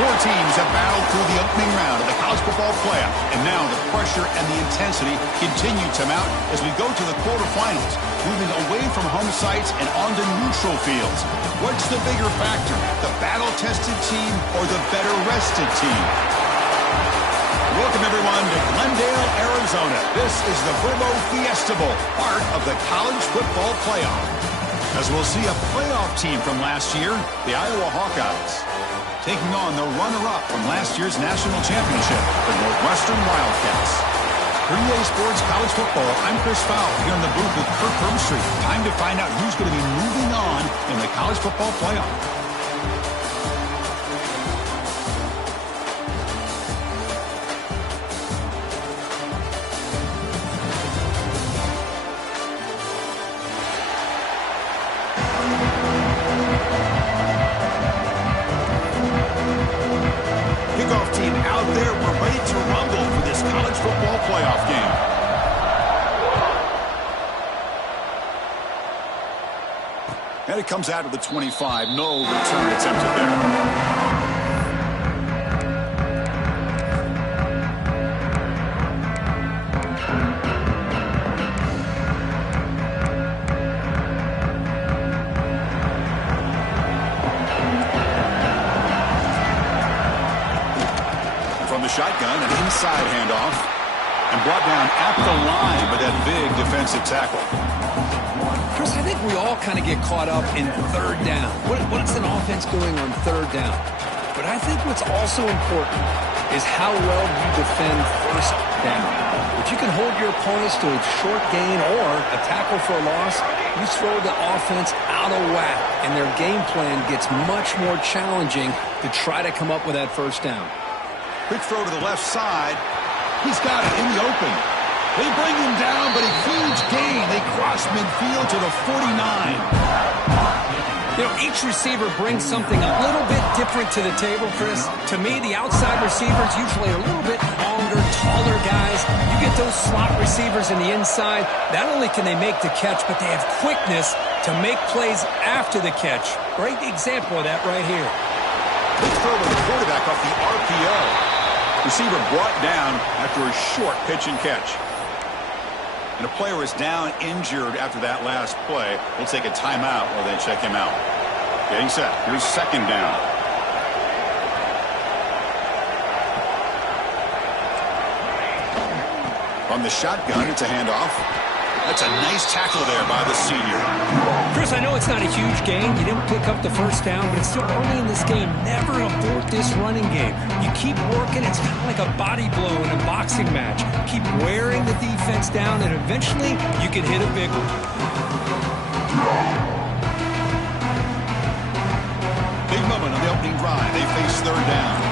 Four teams have battled through the opening round of the college football playoff, and now the pressure and the intensity continue to mount as we go to the quarterfinals, moving away from home sites and onto neutral fields. What's the bigger factor, the battle-tested team or the better-rested team? Welcome, everyone, to Glendale, Arizona. This is the Verbo Fiesta Bowl, part of the college football playoff. As we'll see a playoff team from last year, the Iowa Hawkeyes, taking on the runner-up from last year's national championship, the Northwestern Wildcats. For EA Sports College Football, I'm Chris Fowler here in the booth with Kirk Herbstreit. Time to find out who's going to be moving on in the college football playoff. Kickoff team out there. We're ready to rumble for this college football playoff game. And it comes out of the 25. No return attempted there. Shotgun, an inside handoff, and brought down at the line by that big defensive tackle. Chris, I think we all kind of get caught up in third down. What's an offense doing on third down? But I think what's also important is how well you defend first down. If you can hold your opponents to a short gain or a tackle for a loss, you throw the offense out of whack, and their game plan gets much more challenging to try to come up with that first down. Quick throw to the left side. He's got it in the open. They bring him down, but a huge gain. They cross midfield to the 49. You know, each receiver brings something a little bit different to the table, Chris. To me, the outside receivers usually are a little bit longer, taller guys. You get those slot receivers in the inside. Not only can they make the catch, but they have quickness to make plays after the catch. Great example of that right here. Quick throw to the quarterback off the RPO. Receiver brought down after a short pitch and catch. And a player is down injured after that last play. We'll take a timeout while they check him out. Getting set. Here's second down. From the shotgun, it's a handoff. That's a nice tackle there by the senior. Chris, I know it's not a huge gain. You didn't pick up the first down, but it's still early in this game. Never abort this running game. You keep working. It's kind of like a body blow in a boxing match. Keep wearing the defense down, and eventually you can hit a big one. Big moment on the opening drive. They face third down.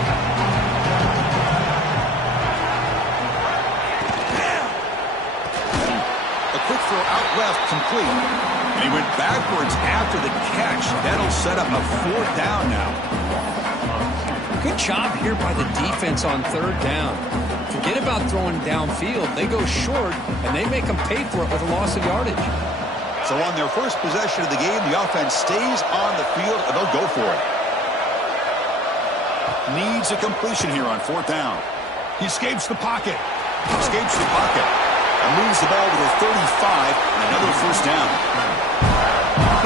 Quick throw out left, complete. And he went backwards after the catch. That'll set up a fourth down now. Good job here by the defense on third down. Forget about throwing downfield. They go short, and they make them pay for it with a loss of yardage. So on their first possession of the game, the offense stays on the field, and they'll go for it. Needs a completion here on fourth down. He escapes the pocket. And moves the ball to the 35, and another first down.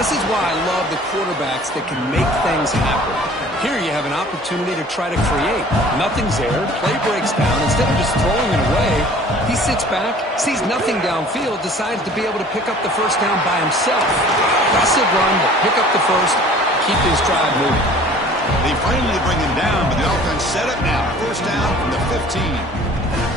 This is why I love the quarterbacks that can make things happen. Here you have an opportunity to try to create. Nothing's there. Play breaks down. Instead of just throwing it away, he sits back, sees nothing downfield, decides to be able to pick up the first down by himself. Aggressive run to pick up the first, keep this drive moving. They finally bring him down, but the offense set up now. First down from the 15.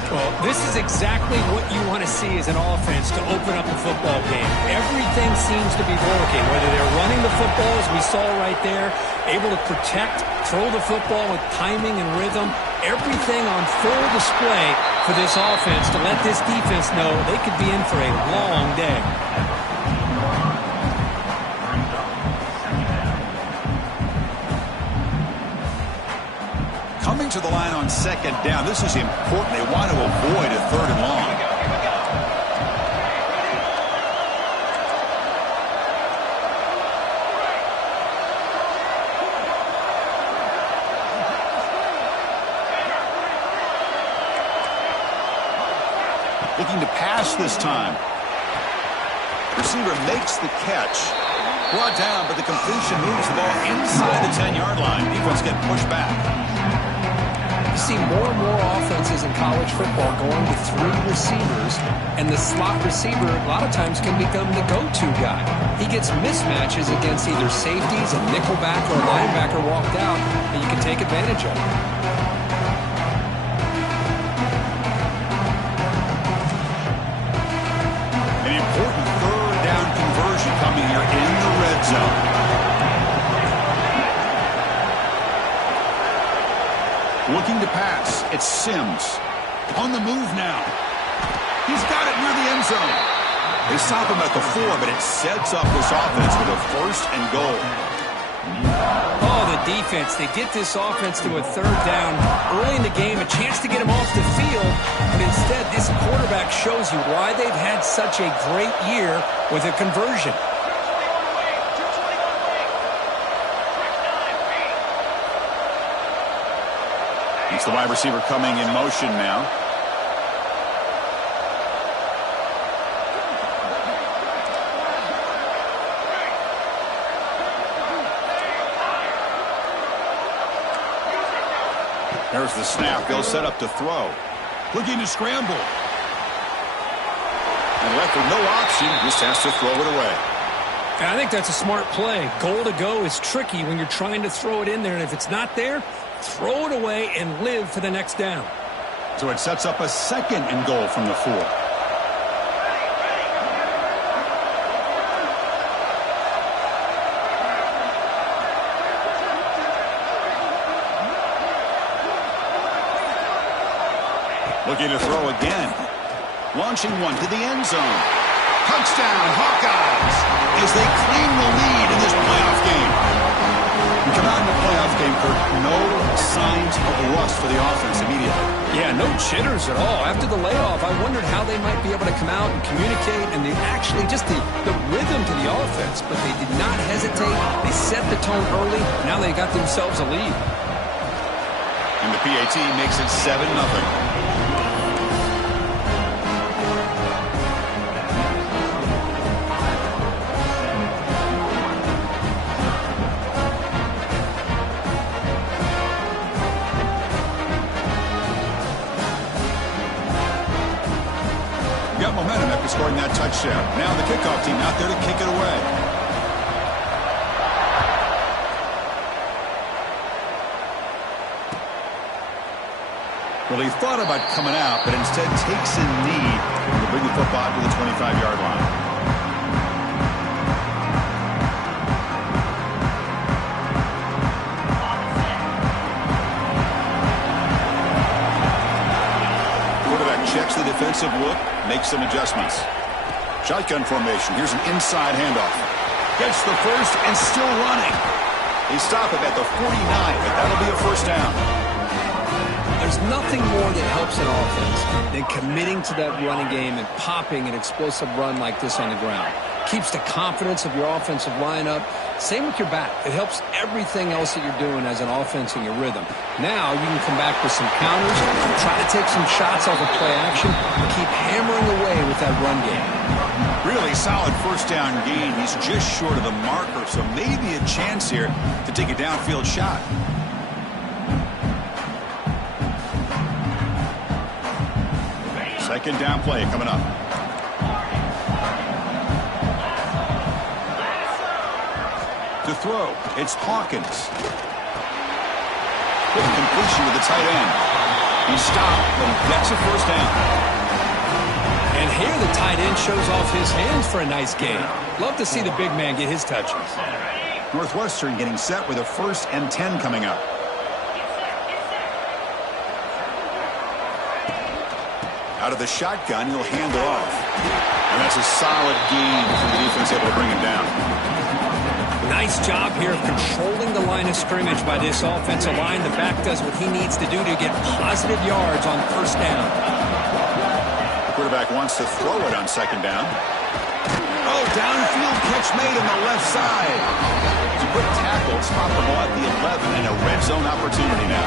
Well, this is exactly what you want to see as an offense to open up a football game. Everything seems to be working, whether they're running the football, as we saw right there, able to protect, throw the football with timing and rhythm, everything on full display for this offense to let this defense know they could be in for a long day. Coming to the line on second down. This is important. They want to avoid a third and long. looking to pass this time. Receiver makes the catch. Brought down, but the completion moves the ball inside the 10-yard line. Defense get pushed back. You see more and more offenses in college football going with 3 receivers, and the slot receiver a lot of times can become the go-to guy. He gets mismatches against either safeties, a nickelback, or a linebacker walked out, and you can take advantage of it. An important third down conversion coming here in the red zone. Looking to pass. It's Sims. On the move now. He's got it near the end zone. They stop him at the 4, but it sets up this offense with a 1st and goal. Oh, the defense. They get this offense to a 3rd down early in the game, a chance to get him off the field, but instead this quarterback shows you why they've had such a great year with a conversion. It's the wide receiver coming in motion now. There's the snap. They'll set up to throw. Looking to scramble. And left with no option. Just has to throw it away. I think that's a smart play. Goal to go is tricky when you're trying to throw it in there, and if it's not there, throw it away and live for the next down. So it sets up a 2nd and goal from the 4. Looking to throw again. Launching one to the end zone. Touchdown, Hawkeyes, as they claim the lead in this playoff game. We come out in the playoff game, Kurt, no signs of rust for the offense immediately. Yeah, no jitters at all. After the layoff, I wondered how they might be able to come out and communicate, and they actually just the rhythm to the offense, but they did not hesitate. They set the tone early. Now they got themselves a lead. And the PAT makes it 7-0. Got momentum after scoring that touchdown. Now the kickoff team out there to kick it away. Well, he thought about coming out, but instead takes a knee to bring the football to the 25-yard line. Checks the defensive look, makes some adjustments. Shotgun formation. Here's an inside handoff. Gets the first and still running. They stop him at the 49, but that'll be a 1st down. There's nothing more that helps an offense than committing to that running game and popping an explosive run like this on the ground. Keeps the confidence of your offensive lineup. Same with your back. It helps everything else that you're doing as an offense in your rhythm. Now you can come back with some counters, try to take some shots off of play action, and keep hammering away with that run game. Really solid 1st down gain. He's just short of the marker, so maybe a chance here to take a downfield shot. Second down play coming up. To throw, it's Hawkins. Good completion with the tight end. He stopped, but he gets a 1st down. And here the tight end shows off his hands for a nice gain. Love to see the big man get his touches. Northwestern getting set with a 1st and 10 coming up. Out of the shotgun, he'll hand it off. And that's a solid gain from the defense able to bring him down. Nice job here of controlling the line of scrimmage by this offensive line. The back does what he needs to do to get positive yards on 1st down. The quarterback wants to throw it on 2nd down. Oh, downfield catch made on the left side. It's a quick tackle, spot the ball at the 11, and a red zone opportunity now.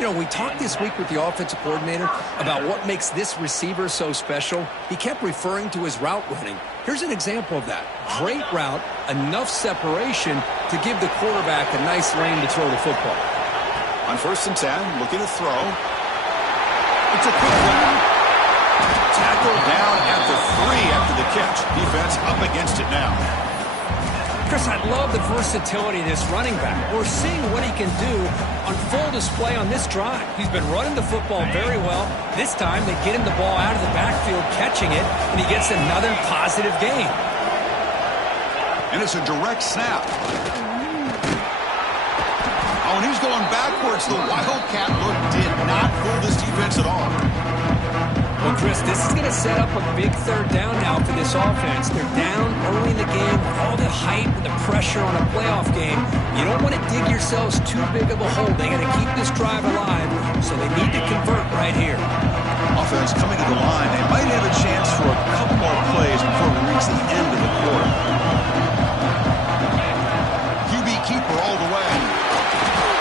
You know, we talked this week with the offensive coordinator about what makes this receiver so special. He kept referring to his route running. Here's an example of that. Great route, enough separation to give the quarterback a nice lane to throw the football. On 1st and 10, looking to throw. It's a quick one. Tackled down at the 3 after the catch. Defense up against it now. Chris, I love the versatility of this running back. We're seeing what he can do on full display on this drive. He's been running the football very well. This time, they get him the ball out of the backfield, catching it, and he gets another positive gain. And it's a direct snap. Oh, and he's going backwards. The Wildcat look did not fool this defense at all. Well, Chris, this is going to set up a big 3rd down now for this offense. They're down early in the game with all the hype and the pressure on a playoff game. You don't want to dig yourselves too big of a hole. They got to keep this drive alive, so they need to convert right here. Offense coming to the line. They might have a chance for a couple more plays before we reach the end of the quarter. QB keeper all the way.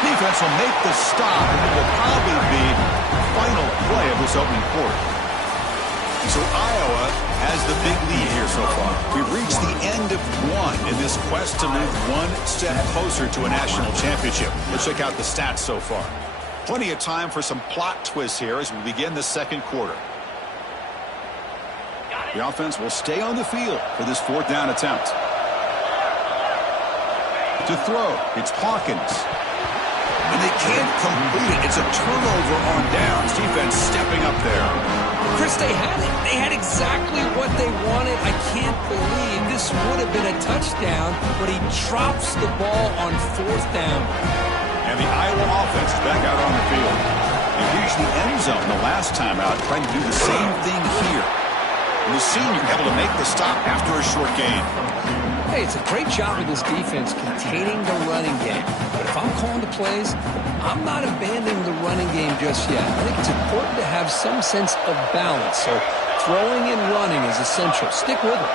Defense will make the stop, and it will probably be the final play of this opening quarter. So Iowa has the big lead here so far. We've reached the end of 1 in this quest to move 1 step closer to a national championship. Let's check out the stats so far. Plenty of time for some plot twists here as we begin the 2nd quarter. The offense will stay on the field for this 4th down attempt. To throw, it's Hawkins. And they can't complete it. It's a turnover on downs. Defense stepping up there. Chris, they had it. They had exactly what they wanted. I can't believe this would have been a touchdown, but he drops the ball on 4th down. And the Iowa offense is back out on the field. They reached the end zone the last time out, trying to do the same thing here. And the senior able to make the stop after a short gain. Hey, it's a great job of this defense containing the running game. But if I'm calling the plays, I'm not abandoning the running game just yet. I think it's important to have some sense of balance. So throwing and running is essential. Stick with it.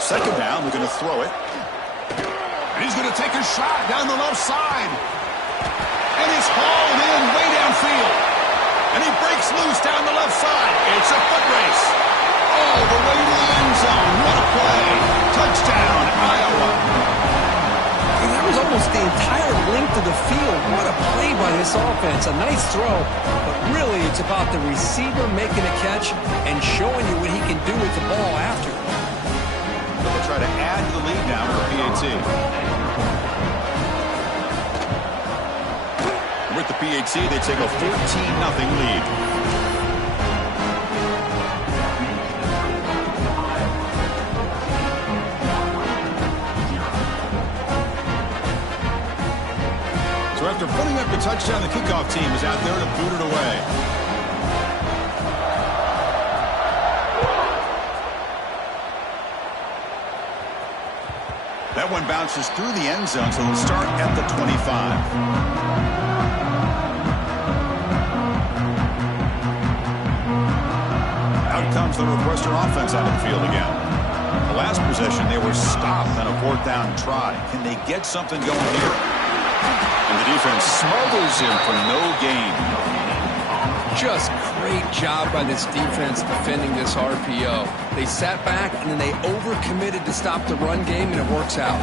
Second down, they're going to throw it. And he's going to take a shot down the left side. And he's hauled in way downfield. And he breaks loose down the left side. It's a foot race. All the way to the end zone. What a play. Touchdown, Iowa. And that was almost the entire length of the field. What a play by this offense. A nice throw, but really it's about the receiver making a catch and showing you what he can do with the ball after. They'll try to add to the lead now with a PAT. With the PAT, they take a 14-0 lead. So after putting up the touchdown, the kickoff team is out there to boot it away. That one bounces through the end zone, so they'll start at the 25. Out comes the Northwestern offense out of the field again. The last possession, they were stopped on a 4th down try. Can they get something going here? And the defense smothers him for no gain. Just great job by this defense defending this RPO. They sat back and then they overcommitted to stop the run game, and it works out.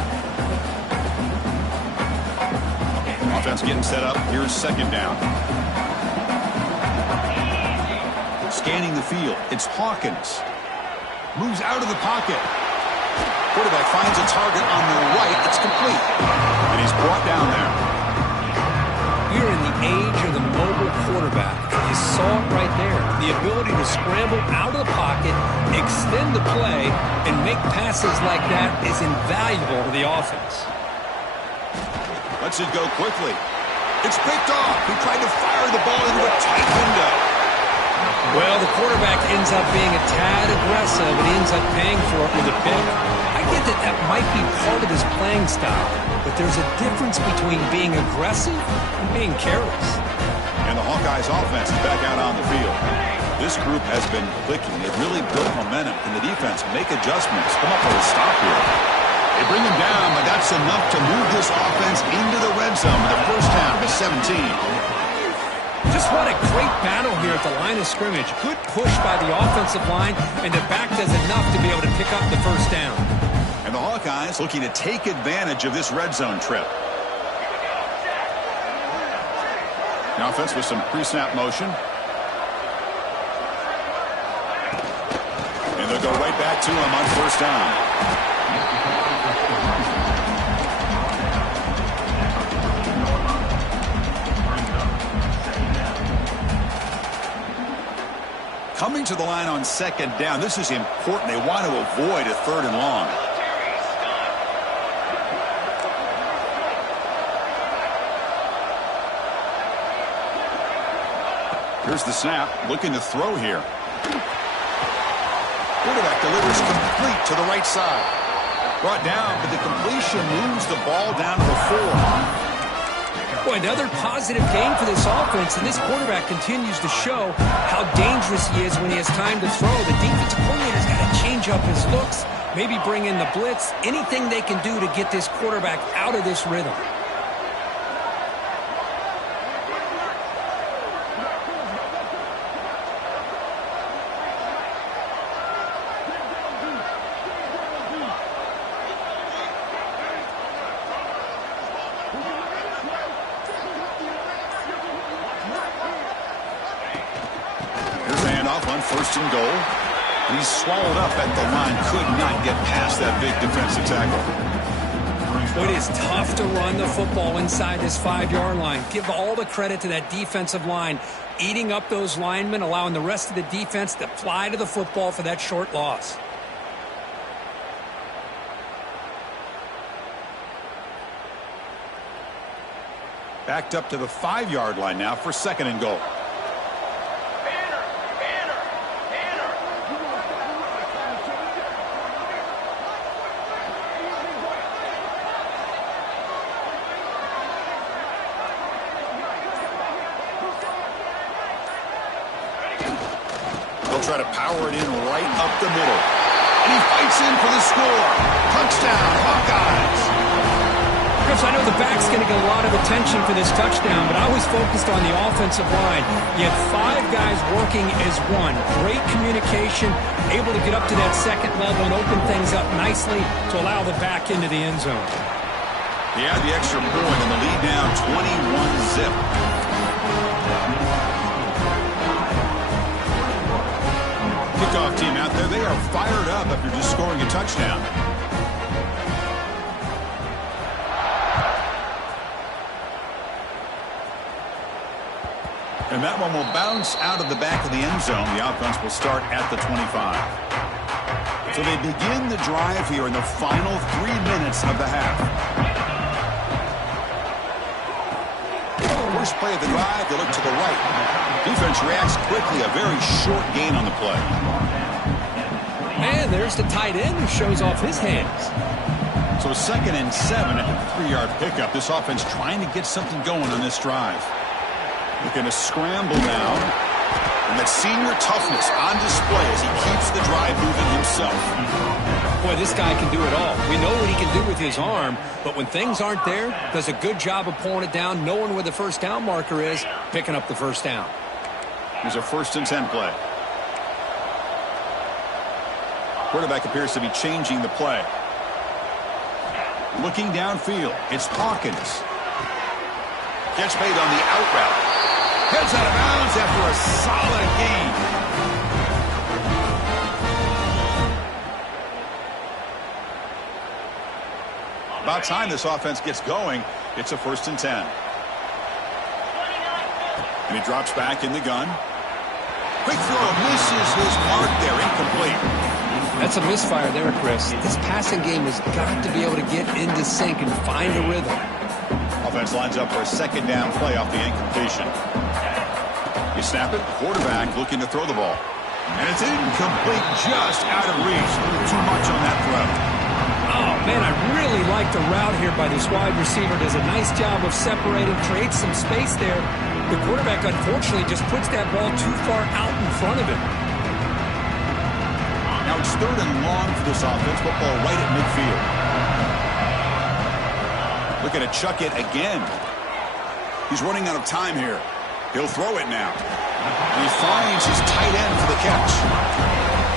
Offense getting set up. Here's 2nd down. Scanning the field. It's Hawkins. Moves out of the pocket. Quarterback finds a target on the right. It's complete. And he's brought down there. We're in the age of the mobile quarterback. You saw it right there. The ability to scramble out of the pocket, extend the play, and make passes like that is invaluable to the offense. Lets it go quickly. It's picked off. He tried to fire the ball into a tight window. Well, the quarterback ends up being a tad aggressive, and he ends up paying for it with a pick. I get that might be part of his playing style, but there's a difference between being aggressive and being careless. And the Hawkeyes offense is back out on the field. This group has been clicking. They've really built momentum. Can the defense make adjustments? Come up with a stop here. They bring him down, but that's enough to move this offense into the red zone with a first down to 17. Just what a great battle here at the line of scrimmage. Good push by the offensive line, and the back does enough to be able to pick up the first down. And the Hawkeyes looking to take advantage of this red zone trip. Now offense with some pre-snap motion. And they'll go right back to him on first down. Coming to the line on second down, this is important. They want to avoid a third and long. Here's the snap, looking to throw here. Quarterback delivers complete to the right side. Brought down, but the completion moves the ball down to the 4. Boy, another positive game for this offense, and this quarterback continues to show how dangerous he is when he has time to throw. The defensive coordinator's got to change up his looks, maybe bring in the blitz, anything they can do to get this quarterback out of this rhythm. First and goal. And he's swallowed up at the line. Could not get past that big defensive tackle. It is tough to run the football inside this 5-yard line. Give all the credit to that defensive line, eating up those linemen, allowing the rest of the defense to fly to the football for that short loss. Backed up to the 5-yard line now for second and goal. Try to power it in right up the middle. And he fights in for the score. Touchdown, Hawkeyes. Chris, I know the back's going to get a lot of attention for this touchdown, but I was focused on the offensive line. You had 5 guys working as one. Great communication, able to get up to that second level and open things up nicely to allow the back into the end zone. He had the extra point and the lead now 21-zip. Kickoff team out there, they are fired up after just scoring a touchdown. And that one will bounce out of the back of the end zone. The offense will start at the 25. So they begin the drive here in the final 3 minutes of the half. First play of the drive, they look to the right. Defense reacts quickly, a very short gain on the play. And there's the tight end who shows off his hands. So 2nd and 7 at the 3-yard pickup. This offense trying to get something going on this drive. Looking to scramble now. And that senior toughness on display as he keeps the drive moving himself. Boy, this guy can do it all. We know what he can do with his arm, but when things aren't there, does a good job of pulling it down, knowing where the first down marker is, picking up the first down. Here's a 1st and 10 play. Quarterback appears to be changing the play. Looking downfield, it's Hawkins. Catch made on the out route. Heads out of bounds after a solid gain. About time this offense gets going. It's a 1st and 10. And he drops back in the gun. Quick throw, misses his mark there, incomplete. That's a misfire there, Chris. This passing game has got to be able to get into sync and find a rhythm. Offense lines up for a 2nd down play off the incompletion. You snap it, quarterback looking to throw the ball. And it's incomplete, just out of reach. A little too much on that throw. Oh, like the route here by this wide receiver. Does a nice job of separating, creates some space there. The quarterback, unfortunately, just puts that ball too far out in front of him. Now it's 3rd and long for this offense. Football right at midfield. Looking to chuck it again. He's running out of time here. He'll throw it now. And he finds his tight end for the catch.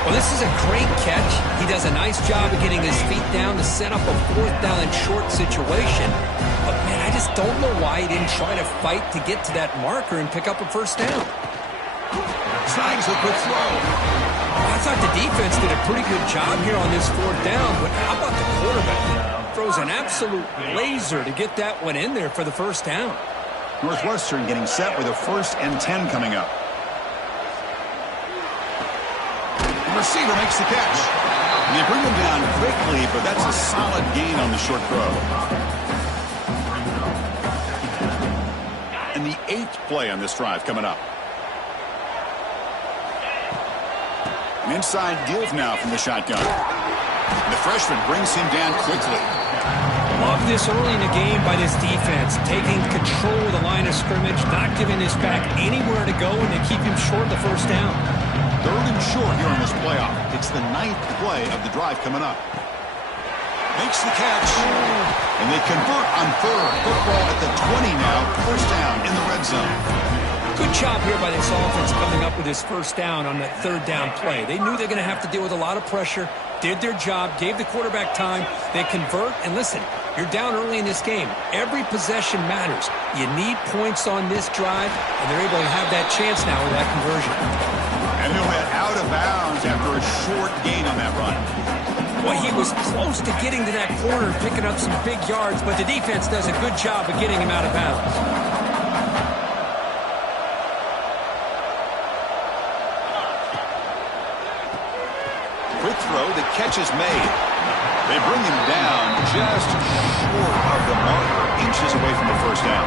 Well, this is a great catch. He does a nice job of getting his feet down to set up a 4th down and short situation. But, man, I just don't know why he didn't try to fight to get to that marker and pick up a 1st down. Snags a quick throw. I thought the defense did a pretty good job here on this 4th down, but how about the quarterback? Throws an absolute laser to get that one in there for the 1st down. Northwestern getting set with a 1st and 10 coming up. The receiver makes the catch. And they bring him down quickly, but that's a solid gain on the short throw. And the 8th play on this drive coming up. An inside give now from the shotgun. And the freshman brings him down quickly. Love this early in the game by this defense, taking control of the line of scrimmage, not giving his back anywhere to go, and they keep him short of the 1st down. 3rd and short here on this playoff. It's the 9th play of the drive coming up. Makes the catch. And they convert on 3rd. Football at the 20 now. 1st down in the red zone. Good job here by this offense coming up with this 1st down on that 3rd down play. They knew they're going to have to deal with a lot of pressure, did their job, gave the quarterback time. They convert, and listen, you're down early in this game. Every possession matters. You need points on this drive, and they're able to have that chance now with that conversion. And he'll head out of bounds after a short gain on that run. Well, he was close to getting to that corner and picking up some big yards, but the defense does a good job of getting him out of bounds. Quick throw, the catch is made. They bring him down just short of the marker, inches away from the 1st down.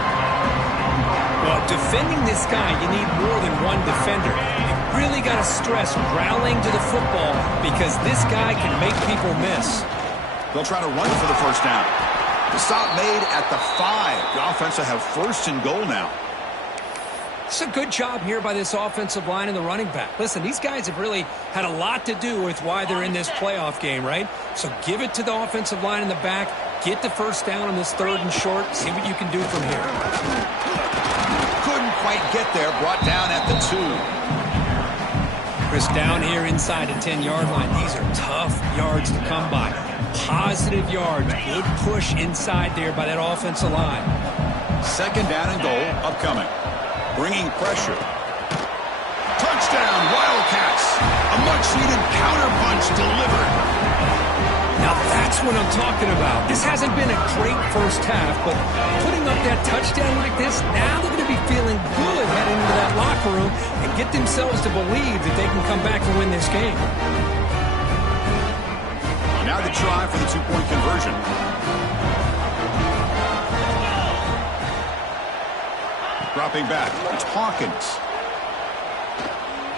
Well, defending this guy, you need more than one defender. You really got to stress rallying to the football because this guy can make people miss. They'll try to run for the 1st down. The stop made at the 5. The offense will have 1st and goal now. It's a good job here by this offensive line and the running back. Listen, these guys have really had a lot to do with why they're in this playoff game, right? So give it to the offensive line in the back. Get the 1st down on this 3rd and short. See what you can do from here. Couldn't quite get there. Brought down at the 2. Chris, down here inside the 10-yard line. These are tough yards to come by. Positive yards. Good push inside there by that offensive line. 2nd down and goal upcoming. Bringing pressure. Touchdown, Wildcats. A much-needed counterpunch delivered. Now that's what I'm talking about. This hasn't been a great 1st half, but putting up that touchdown like this, now they're going to be feeling good heading into that locker room and get themselves to believe that they can come back and win this game. Now the try for the 2-point conversion. Dropping back, it's Hawkins.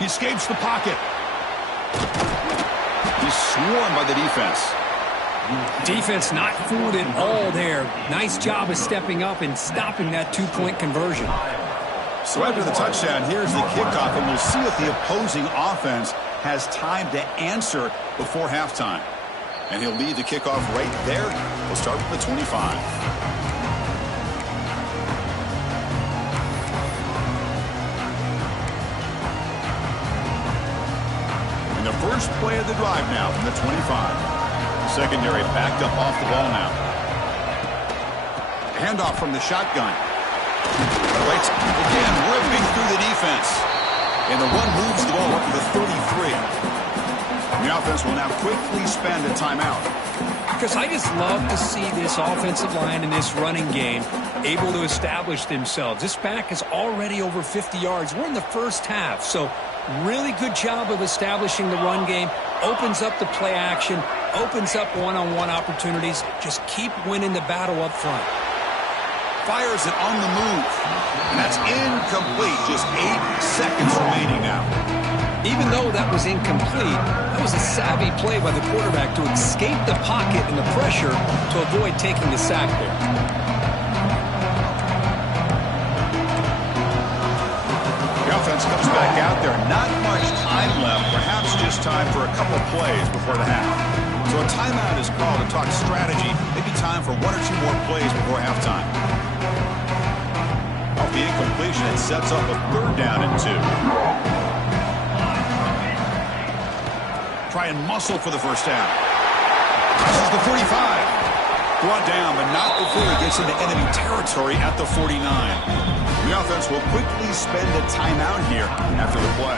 He escapes the pocket. He's swarmed by the defense. Defense not fooled at all there. Nice job of stepping up and stopping that 2-point conversion. So after the touchdown, here's the kickoff, and we'll see if the opposing offense has time to answer before halftime. And he'll lead the kickoff right there. We'll start with the 25. The first play of the drive now from the 25. Secondary backed up off the ball now. Handoff from the shotgun. Right, again, ripping through the defense. And the run moves the ball up to the 33. The offense will now quickly spend a timeout. Because I just love to see this offensive line in this running game able to establish themselves. This back is already over 50 yards. We're in the 1st half, so really good job of establishing the run game. Opens up the play action, opens up one-on-one opportunities. Just keep winning the battle up front. Fires it on the move. And that's incomplete. Just 8 seconds remaining now. Even though that was incomplete, that was a savvy play by the quarterback to escape the pocket and the pressure to avoid taking the sack there. The offense comes back out there. Not much time left. Perhaps just time for a couple plays before the half. So a timeout is called to talk strategy. Maybe time for one or two more plays before halftime. Off the incompletion, it sets up a 3rd down and 2. Try and muscle for the first down. This is the 45. Brought down, but not before he gets into enemy territory at the 49. The offense will quickly spend a timeout here after the play.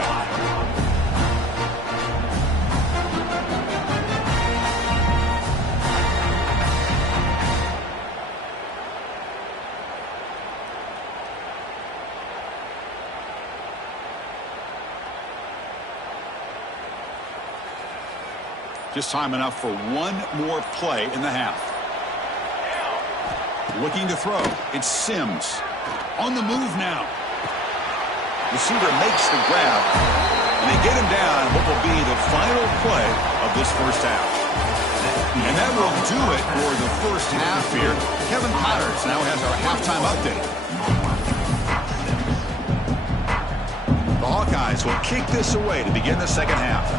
Just time enough for one more play in the half. Looking to throw. It's Sims. On the move now. Receiver makes the grab. And they get him down what will be the final play of this first half. And that will do it for the first half here. Kevin Potters now has our halftime update. The Hawkeyes will kick this away to begin the second half.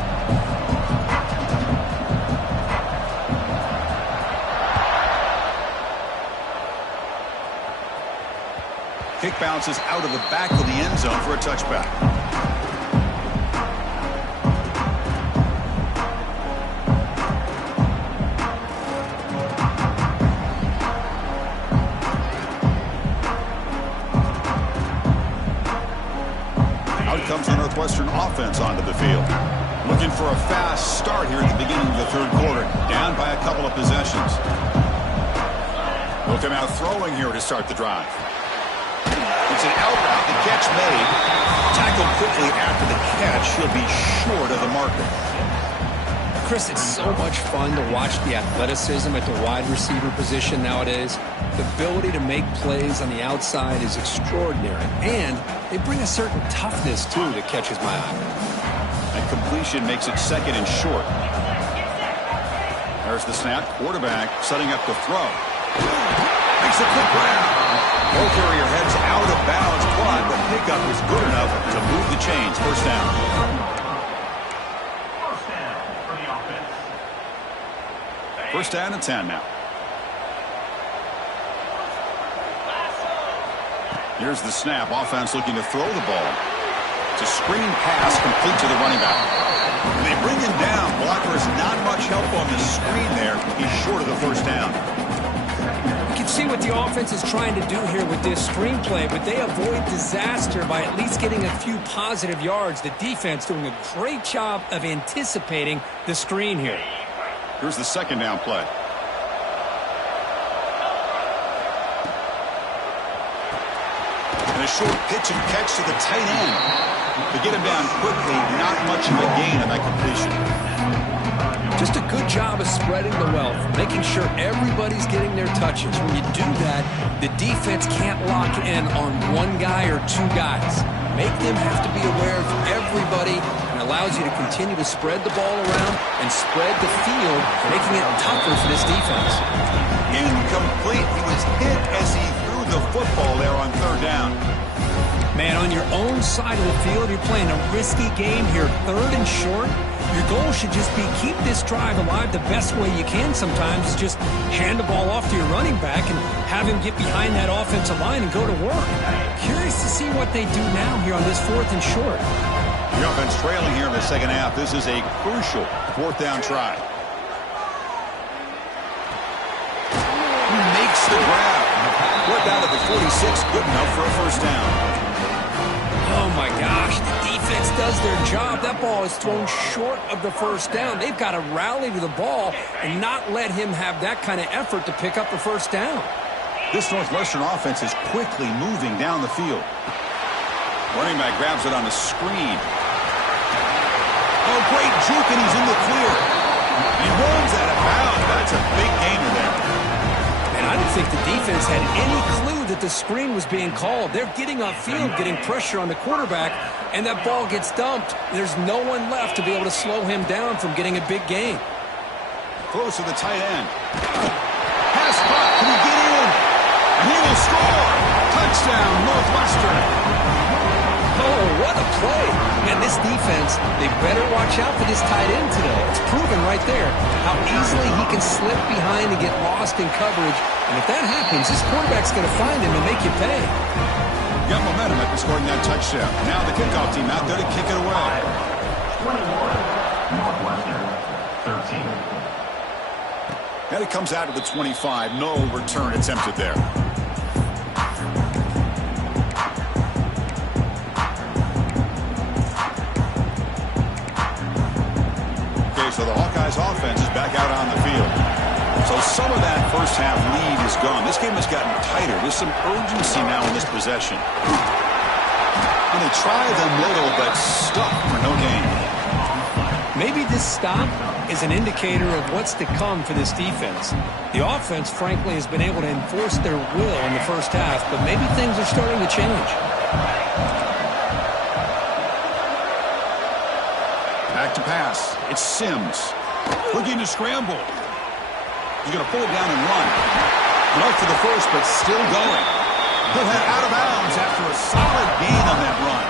Kick bounces out of the back of the end zone for a touchback. Out comes the Northwestern offense onto the field. Looking for a fast start here at the beginning of the 3rd quarter. Down by a couple of possessions. They'll come out throwing here to start the drive. It's an out route. The catch made. Tackled quickly after the catch. He'll be short of the marker. Chris, it's so much fun to watch the athleticism at the wide receiver position nowadays. The ability to make plays on the outside is extraordinary. And they bring a certain toughness, too, that catches my eye. And completion makes it 2nd and short. There's the snap. Quarterback setting up the throw. Makes a quick grab. Ball carrier heads out of bounds, but the pickup was good enough to move the chains. First down. First down and 10 now. Here's the snap. Offense looking to throw the ball. It's a screen pass complete to the running back. And they bring him down. Blockers not much help on the screen there. He's short of the first down. You can see what the offense is trying to do here with this screenplay, but they avoid disaster by at least getting a few positive yards. The defense doing a great job of anticipating the screen here. Here's the 2nd down play. And a short pitch and catch to the tight end. To get him down quickly, not much of a gain on that completion. Just a good job of spreading the wealth, making sure everybody's getting their touches. When you do that, the defense can't lock in on one guy or two guys. Make them have to be aware of everybody and allows you to continue to spread the ball around and spread the field, making it tougher for this defense. Incomplete. He was hit as he threw the football there on 3rd down. Man, on your own side of the field, you're playing a risky game here. 3rd and short. Your goal should just be keep this drive alive the best way you can sometimes. Is just hand the ball off to your running back and have him get behind that offensive line and go to work. Curious to see what they do now here on this 4th and short. The offense trailing here in the second half. This is a crucial 4th down try. He makes the grab. Brought down at the 46. Good enough for a first down. Oh, my gosh. The defense does their job. That ball is thrown short of the first down. They've got to rally to the ball and not let him have that kind of effort to pick up the first down. This Northwestern offense is quickly moving down the field. Running back grabs it on the screen. Oh, great juke, and he's in the clear. He runs out of bounds. That's a big gainer there. And I don't think the defense had any clue that the screen was being called. They're getting upfield, getting pressure on the quarterback, and that ball gets dumped. There's no one left to be able to slow him down from getting a big gain. Close to the tight end. Pass caught. Can he get in? And he will score. Touchdown, Northwestern. Oh, what a play. And this defense, they better watch out for this tight end today. It's proven right there how easily he can slip behind and get lost in coverage. And if that happens, this quarterback's going to find him and make you pay. Got momentum after scoring that touchdown. Now the kickoff team out there to kick it away. 21, Northwestern, 13. And it comes out to the 25. No return attempted there. So the Hawkeyes offense is back out on the field. So some of that first half lead is gone. This game has gotten tighter. There's some urgency now in this possession. And they try the middle, but stuck for no gain. Maybe this stop is an indicator of what's to come for this defense. The offense, frankly, has been able to enforce their will in the first half, but maybe things are starting to change. Back to pass. It's Sims. Looking to scramble. He's going to pull it down and run. Enough for the first, but still going. He'll head out of bounds after a solid gain on that run.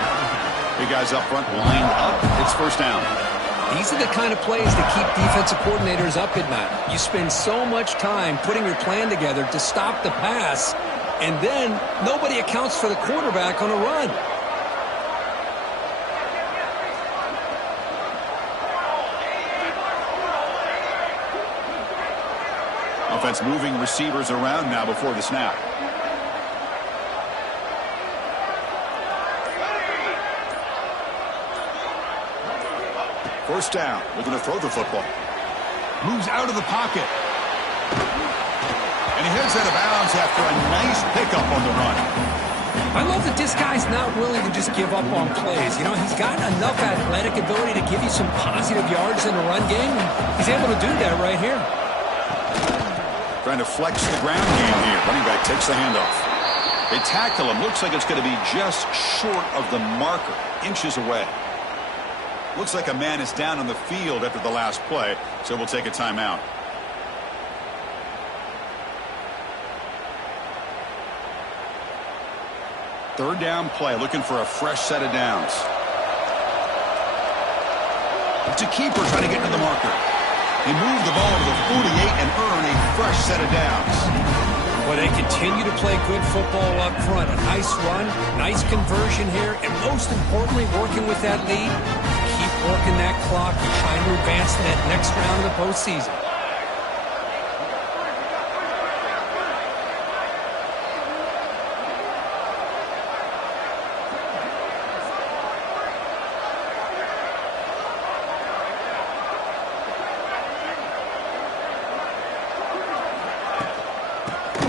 Big guys up front lined up. It's first down. These are the kind of plays that keep defensive coordinators up at night. You spend so much time putting your plan together to stop the pass, and then nobody accounts for the quarterback on a run. Offense moving receivers around now before the snap. First down. Looking to throw the football. Moves out of the pocket. And he heads out of bounds after a nice pickup on the run. I love that this guy's not willing to just give up on plays. You know, he's got enough athletic ability to give you some positive yards in the run game. He's able to do that right here. Trying to flex the ground game here. Running back takes the handoff. They tackle him. Looks like it's going to be just short of the marker. Inches away. Looks like a man is down on the field after the last play, so we'll take a timeout. Third down play, looking for a fresh set of downs. It's a keeper trying to get to the marker. They move the ball to the 48 and earn a fresh set of downs. Well, they continue to play good football up front. A nice run, nice conversion here, and most importantly, working with that lead. Keep working that clock, trying to advance to that next round of the postseason.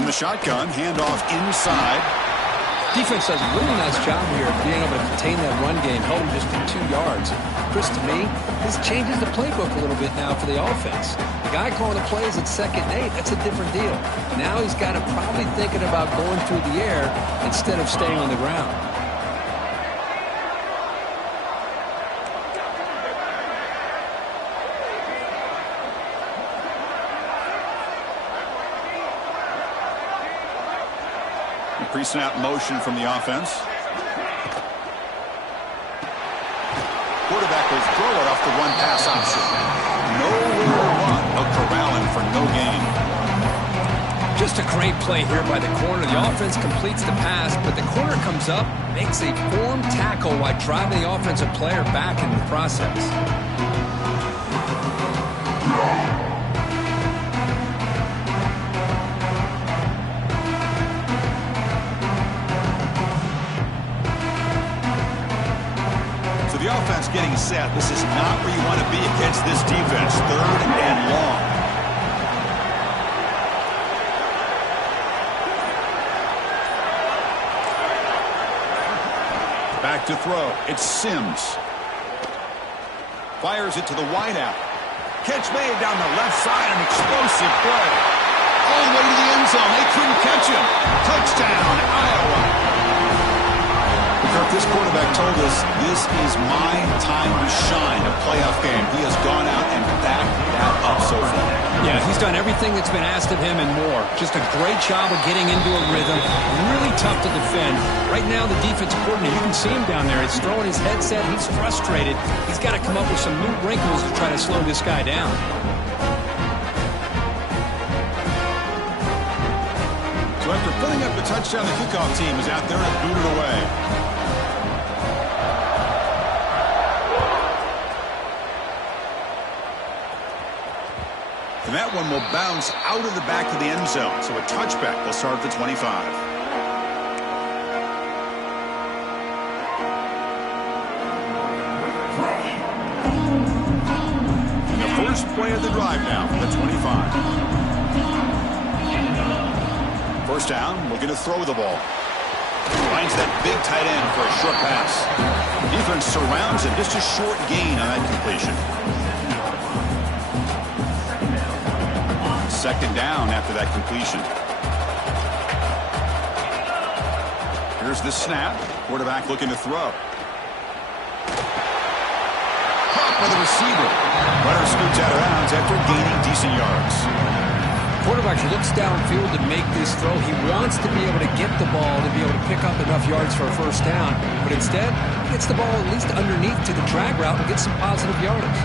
The shotgun, handoff inside. Defense does a really nice job here of being able to contain that run game, held him just to 2 yards. Chris, to me, this changes the playbook a little bit now for the offense. The guy calling the plays at 2nd and 8, that's a different deal. Now he's got to probably thinking about going through the air instead of staying on the ground. Pre-snap motion from the offense. Quarterback will throw it off the one-pass option. Nowhere to run. They'll corral him for no gain. Just a great play here by the corner. The offense completes the pass, but the corner comes up, makes a form tackle while driving the offensive player back in the process. Offense getting set. This is not where you want to be against this defense. 3rd and long. Back to throw. It's Sims. Fires it to the wideout. Catch made down the left side. An explosive play. All the way to the end zone. They couldn't catch him. Touchdown, Iowa. Kirk, this quarterback told us this is my time to shine, a playoff game. He has gone out and backed that up so far. Yeah, he's done everything that's been asked of him and more. Just a great job of getting into a rhythm. Really tough to defend. Right now, the defensive coordinator, you can see him down there. He's throwing his headset. He's frustrated. He's got to come up with some new wrinkles to try to slow this guy down. So after putting up the touchdown, the kickoff team is out there and booted away. And that one will bounce out of the back of the end zone. So a touchback will start at the 25. And the first play of the drive now for the 25. First down, looking to throw the ball. Finds that big tight end for a short pass. Defense surrounds him. Just a short gain on that completion. Second down after that completion. Here's the snap. Quarterback looking to throw. Caught by the receiver. Runner scoots out of bounds after gaining decent yards. Quarterback looks downfield to make this throw. He wants to be able to get the ball to be able to pick up enough yards for a first down. But instead, he gets the ball at least underneath to the drag route and gets some positive yardage.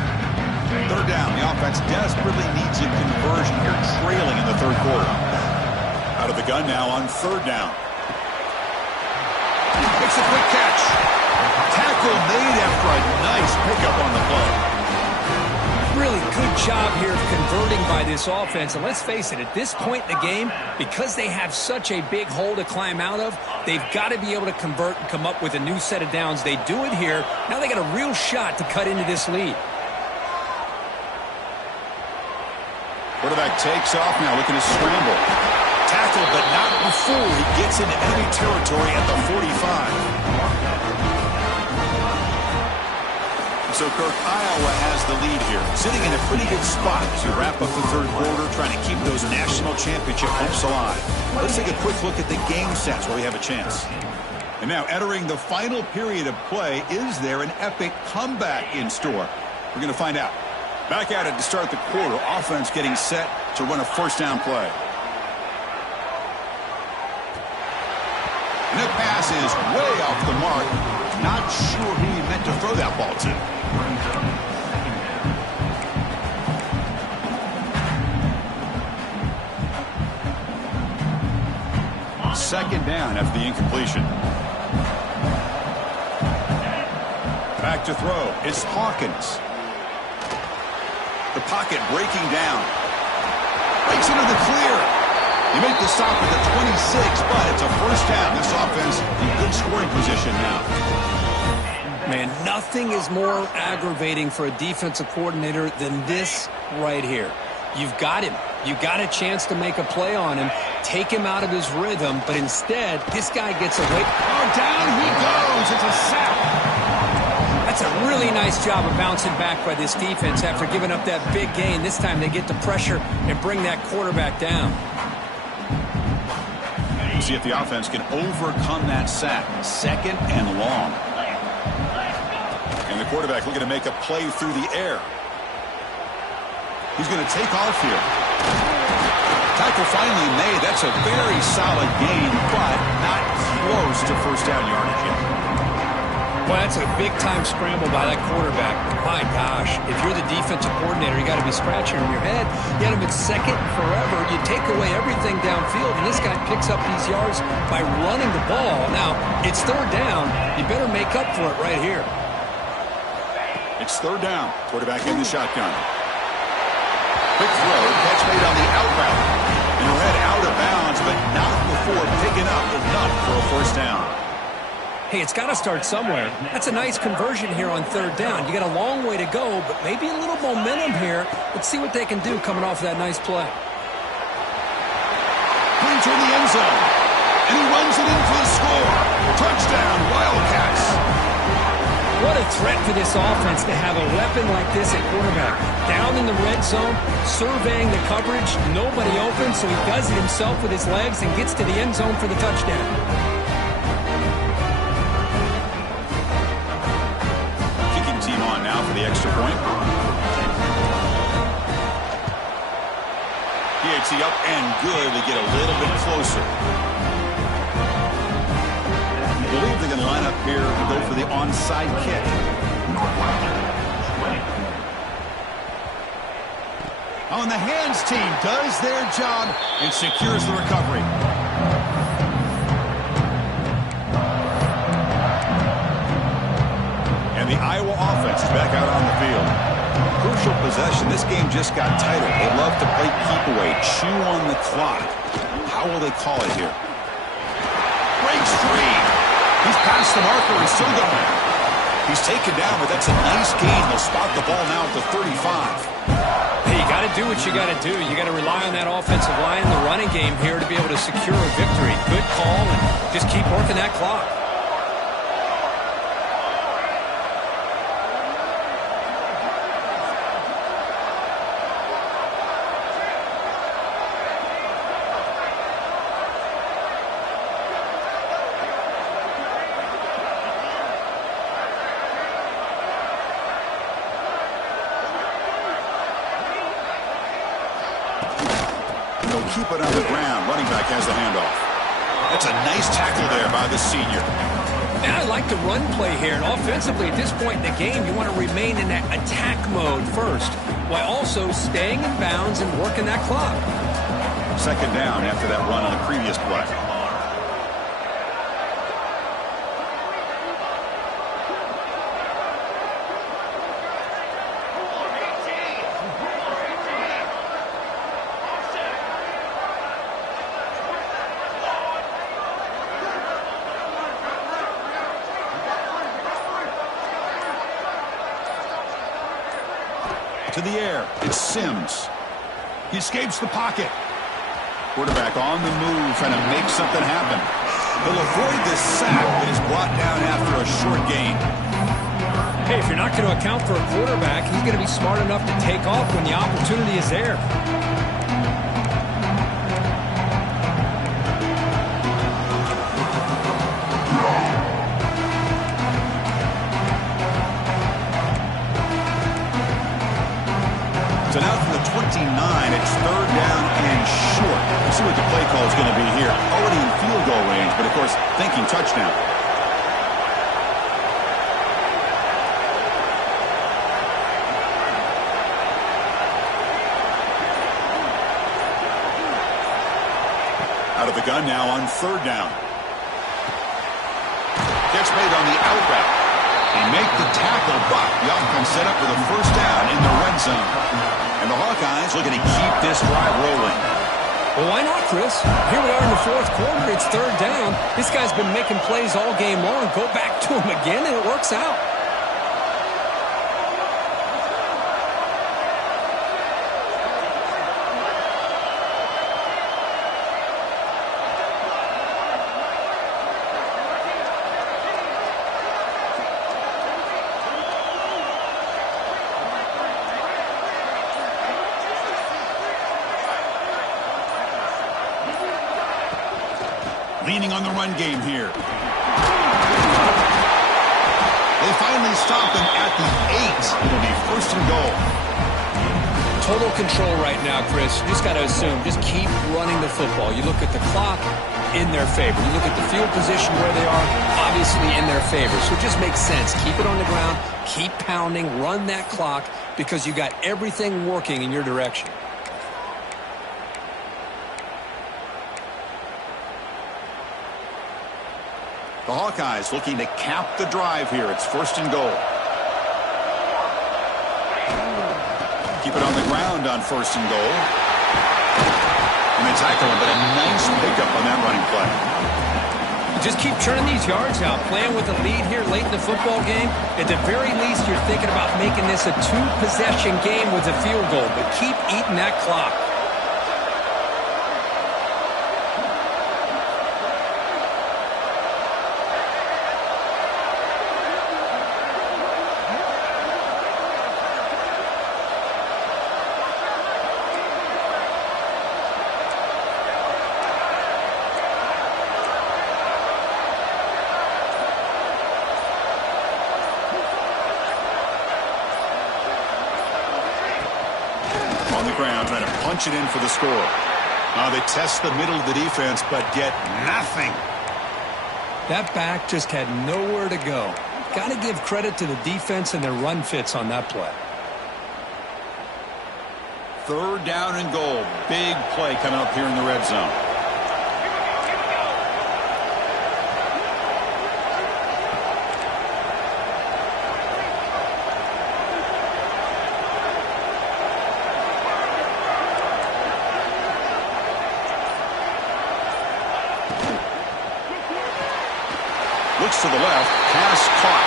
Third down. The offense desperately needs a conversion here, trailing in the third quarter. Out of the gun now on third down. Makes a quick catch. Tackle made after a nice pickup on the play. Really good job here of converting by this offense. And let's face it, at this point in the game, because they have such a big hole to climb out of, they've got to be able to convert and come up with a new set of downs. They do it here. Now they got a real shot to cut into this lead. Quarterback takes off now, looking to scramble. Tackled, but not before he gets into enemy territory at the 45. So, Kirk, Iowa has the lead here, sitting in a pretty good spot as we wrap up the third quarter, trying to keep those national championship hopes alive. Let's take a quick look at the game stats where we have a chance. And now, entering the final period of play, is there an epic comeback in store? We're going to find out. Back at it to start the quarter. Offense getting set to run a first down play. And that pass is way off the mark. Not sure who he meant to throw that ball to. Second down after the incompletion. Back to throw. It's Hawkins. The pocket breaking down. Breaks into the clear. He made the stop at the 26, but it's a first down. This offense in good scoring position now. Man, nothing is more aggravating for a defensive coordinator than this right here. You've got him. You got a chance to make a play on him, take him out of his rhythm, but instead, this guy gets away. Oh, down he goes. It's a sack. That's a really nice job of bouncing back by this defense after giving up that big gain. This time they get the pressure and bring that quarterback down. We'll see if the offense can overcome that sack. Second and long. And the quarterback looking to make a play through the air. He's going to take off here. Tackle finally made. That's a very solid gain, but not close to first down yardage yet. Well, that's a big-time scramble by that quarterback. My gosh, if you're the defensive coordinator, you got to be scratching your head. You had him at second forever. You take away everything downfield, and this guy picks up these yards by running the ball. Now, it's third down. You better make up for it right here. It's third down. Quarterback in the shotgun. Quick throw. Catch made on the out route. And read out of bounds, but not before picking up enough for a first down. Hey, it's got to start somewhere. That's a nice conversion here on third down. You got a long way to go, but maybe a little momentum here. Let's see what they can do coming off that nice play. Playing toward the end zone. And he runs it in for the score. Touchdown, Wildcats. What a threat for this offense to have a weapon like this at quarterback. Down in the red zone, surveying the coverage, nobody open, so he does it himself with his legs and gets to the end zone for the touchdown. Kicking team on now for the extra point. PAT up and good to get a little bit closer. I believe they're going to line up here and go for the onside kick. Northwestern, winning. On the hands team does their job and secures the recovery. And the Iowa offense is back out on the field. Crucial possession. This game just got tighter. They love to play keep away, chew on the clock. How will they call it here? Breaks free. He's past the marker and still going. He's taken down, but that's a nice gain. They'll spot the ball now at the 35. Hey, you got to do what you got to do. You got to rely on that offensive line in the running game here to be able to secure a victory. Good call, and just keep working that clock. Keep it on the ground. Running back has the handoff. That's a nice tackle there by the senior. And I like the run play here. And offensively, at this point in the game, you want to remain in that attack mode first, while also staying in bounds and working that clock. Second down after that run on the previous play. To the air, it's Sims. He escapes the pocket. Quarterback on the move, trying to make something happen. He'll avoid this sack that is brought down after a short gain. Hey, if you're not going to account for a quarterback, he's going to be smart enough to take off when the opportunity is there. So now from the 29, it's third down and short. We'll see what the play call is going to be here. Already in field goal range, but of course, thinking touchdown. Out of the gun now on third down. Gets made on the out route. They make the tackle, but the offense set up for the first down in the red zone. And the Hawkeyes looking to keep this drive rolling. Well, why not, Chris? Here we are in the fourth quarter. It's third down. This guy's been making plays all game long. Go back to him again, and it works out. Leaning on the run game here. They finally stop him at the 8. It'll be first and goal. Total control right now, Chris. You just got to assume. Just keep running the football. You look at the clock, in their favor. You look at the field position where they are, obviously in their favor. So it just makes sense. Keep it on the ground. Keep pounding. Run that clock because you got everything working in your direction. The Hawkeyes looking to cap the drive here. It's first and goal. Keep it on the ground on first and goal. And they tackle him, but a nice pickup on that running play. Just keep churning these yards out. Playing with a lead here late in the football game. At the very least, you're thinking about making this a two-possession game with a field goal. But keep eating that clock. punch it in for the score. They test the middle of the defense, but get nothing. That back just had nowhere to go. Got to give credit to the defense and their run fits on that play. 3rd down and goal. Big play coming up here in the red zone. Looks to the left. Pass caught.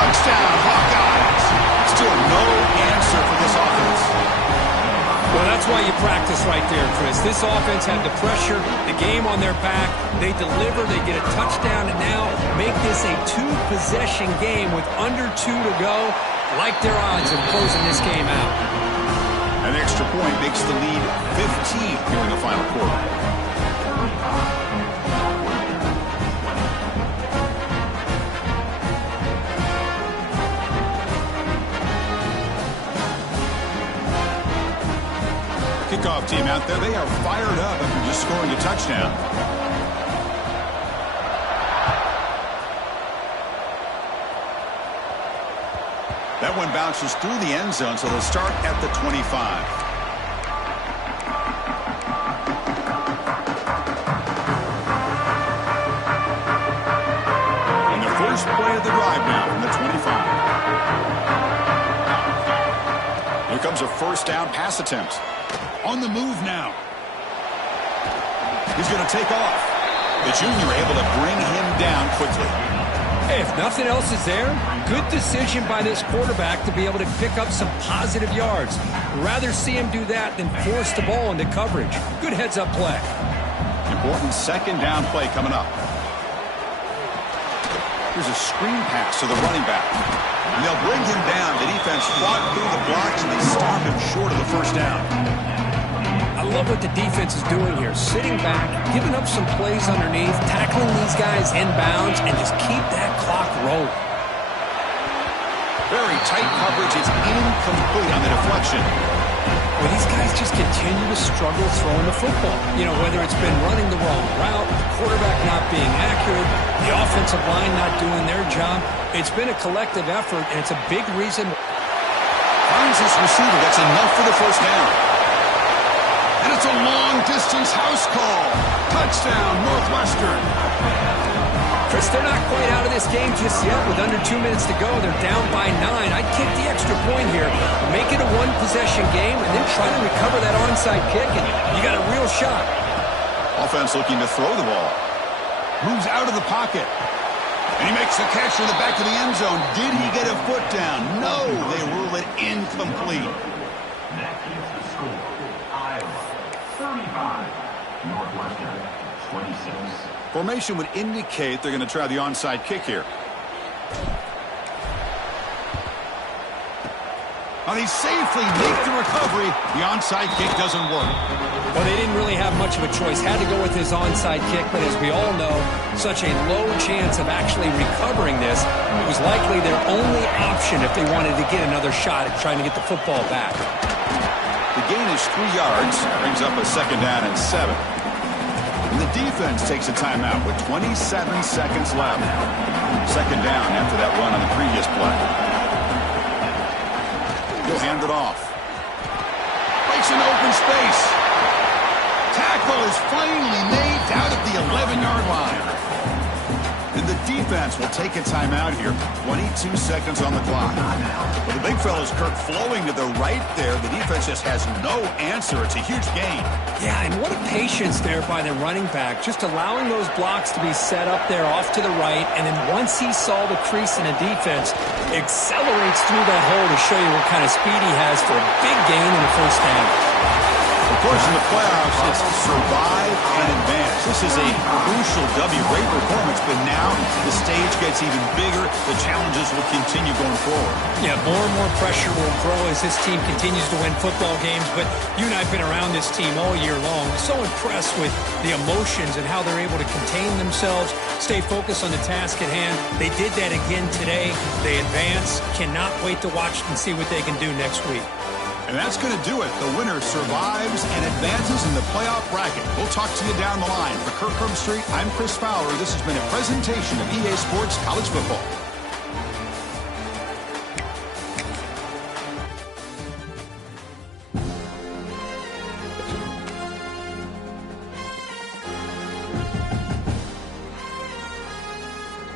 Touchdown, Hawkeyes. Still no answer for this offense. Well, that's why you practice right there, Chris. This offense had the pressure, the game on their back. They deliver, they get a touchdown, and now make this a 2-possession game with under 2 to go. Like their odds of closing this game out. An extra point makes the lead 15 here in the final quarter. Kickoff team out there, they are fired up after just scoring a touchdown. That one bounces through the end zone, so they'll start at the 25. And the first play of the drive now from the 25. Here comes a first down pass attempt. On the move now. He's going to take off. The junior able to bring him down quickly. Hey, if nothing else is there, good decision by this quarterback to be able to pick up some positive yards. Rather see him do that than force the ball into coverage. Good heads-up play. Important 2nd down play coming up. Here's a screen pass to the running back. And they'll bring him down. The defense fought through the blocks, and they stop him short of the first down. I love what the defense is doing here. Sitting back, giving up some plays underneath, tackling these guys inbounds, and just keep that clock rolling. Very tight coverage. It's incomplete on the deflection. Well, these guys just continue to struggle throwing the football. You know, whether it's been running the wrong route, the quarterback not being accurate, the offensive line not doing their job. It's been a collective effort, and it's a big reason. Finds his receiver. That's enough for the first down. And it's a long-distance house call. Touchdown, Northwestern. Chris, they're not quite out of this game just yet. With under 2 minutes to go, they're down by 9. I'd kick the extra point here, make it a 1-possession game, and then try to recover that onside kick, and you got a real shot. Offense looking to throw the ball. Moves out of the pocket. And he makes the catch from the back of the end zone. Did he get a foot down? No, they rule it incomplete. That is the score. Iowa 35, Northwestern 26. Formation would indicate they're going to try the onside kick here. And he safely make the recovery. The onside kick doesn't work. Well, they didn't really have much of a choice. Had to go with his onside kick, but as we all know, such a low chance of actually recovering this. It was likely their only option if they wanted to get another shot at trying to get the football back. The gain is 3 yards, brings up a 2nd down and 7. And the defense takes a timeout with 27 seconds left. 2nd down after that run on the previous play. He'll hand it off. Breaks an open space. Tackle is finally made out at the 11-yard line. And the defense will take a timeout here. 22 seconds on the clock. Well, the big fella's Kirk flowing to the right there. The defense just has no answer. It's a huge gain. Yeah, and what a patience there by the running back. Just allowing those blocks to be set up there off to the right. And then once he saw the crease in the defense, accelerates through that hole to show you what kind of speed he has for a big gain in the first down. Of course, in the playoffs, it's survive and advance. This is a crucial W. Great performance, but now the stage gets even bigger. The challenges will continue going forward. Yeah, more and more pressure will grow as this team continues to win football games. But you and I have been around this team all year long. So impressed with the emotions and how they're able to contain themselves, stay focused on the task at hand. They did that again today. They advance. Cannot wait to watch and see what they can do next week. And And that's going to do it. The winner survives and advances in the playoff bracket. We'll talk to you down the line. For Kirk Street, I'm Chris Fowler. This has been a presentation of EA Sports College Football.